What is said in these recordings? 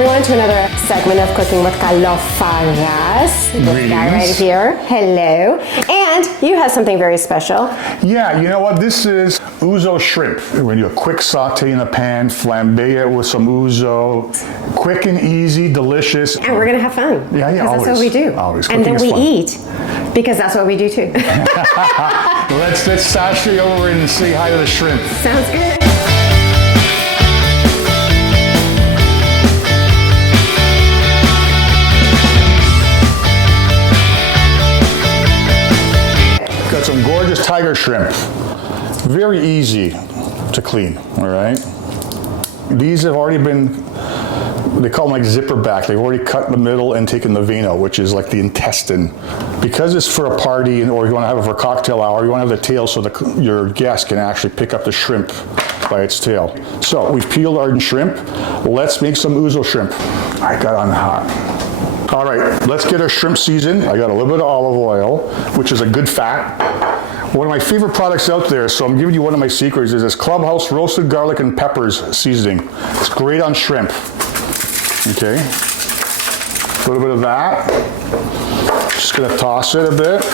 everyone to another segment of Cooking with Kalofagas. This guy right here. Hello. And you have something very special. Yeah, you know what? This is Ouzo Shrimp. We're going to do a quick saute in the pan, flambe it with some ouzo. Quick and easy, delicious. And we're going to have fun. Yeah, always. That's what we do. Always. And then we eat, because that's what we do too. Let's sashay over and say hi to the shrimp. Sounds good. Got some gorgeous tiger shrimp. Very easy to clean, all right? These have already been, they call them like zipper back. They've already cut the middle and taken the veno, which is like the intestine. Because it's for a party or you want to have it for a cocktail hour, you want to have the tail so your guest can actually pick up the shrimp by its tail. So we've peeled our shrimp. Let's make some ouzo shrimp. I got on hot. All right, let's get our shrimp seasoned. I got a little bit of olive oil, which is a good fat. One of my favorite products out there, so I'm giving you one of my secrets, is this Clubhouse roasted garlic and peppers seasoning. It's great on shrimp. Okay, a little bit of that. Just gonna toss it a bit.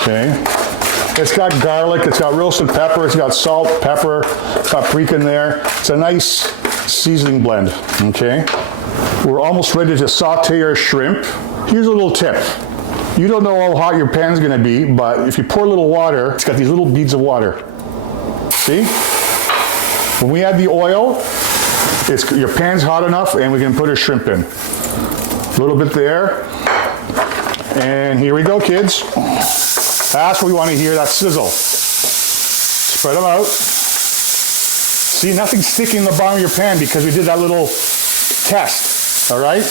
Okay. It's got garlic, it's got roasted pepper, it's got salt, pepper, paprika in there. It's a nice seasoning blend, okay? We're almost ready to saute our shrimp. Here's a little tip. You don't know how hot your pan's gonna be, but if you pour a little water, it's got these little beads of water. See? When we add the oil, your pan's hot enough and we can put our shrimp in. A little bit there. And here we go, kids. That's what we want to hear, that sizzle. Spread them out. See, nothing's sticking in the bottom of your pan because we did that little test, all right?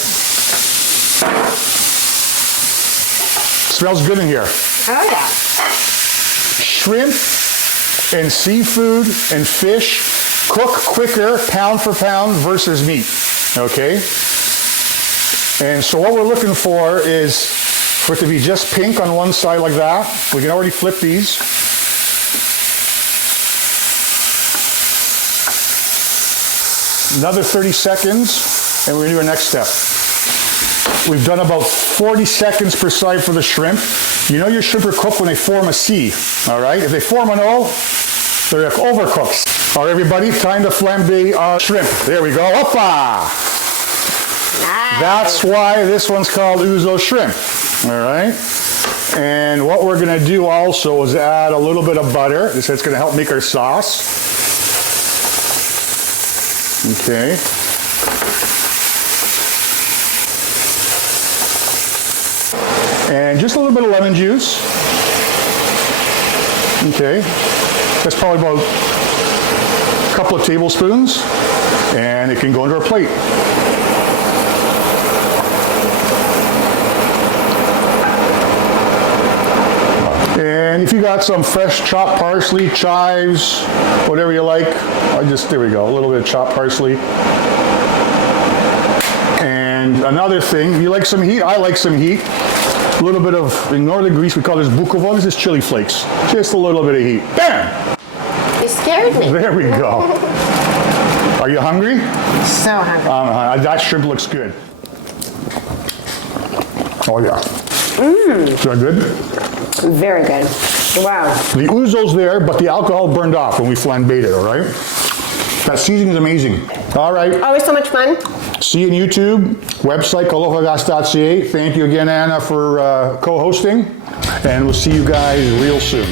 Smells good in here. Oh yeah. Shrimp and seafood and fish cook quicker pound for pound versus meat, okay? And so what we're looking for is for it to be just pink on one side like that. We can already flip these. Another 30 seconds, and we're gonna do our next step. We've done about 40 seconds per side for the shrimp. You know your shrimp are cooked when they form a C, all right? If they form an O, they're overcooked. All right, everybody, time to flambe our shrimp. There we go, hoppa! Nice. That's why this one's called Ouzo Shrimp. All right, and what we're gonna do also is add a little bit of butter. It's gonna help make our sauce. Okay. And just a little bit of lemon juice. Okay. That's probably about a couple of tablespoons, and it can go into our plate. And if you got some fresh chopped parsley, chives, whatever you like, there we go, a little bit of chopped parsley. And another thing, you like some heat? I like some heat. A little bit of, in northern Greece we call this bukovo, this is chili flakes. Just a little bit of heat. Bam! You scared me. There we go. Are you hungry? So hungry. That shrimp looks good. Oh yeah. Is that good? Very good. Wow. The ouzo's there, but the alcohol burned off when we flambéed it, all right? That seasoning is amazing. All right. Always so much fun. See you on YouTube, website, kalofagas.ca. Thank you again, Anna, for co-hosting, and we'll see you guys real soon.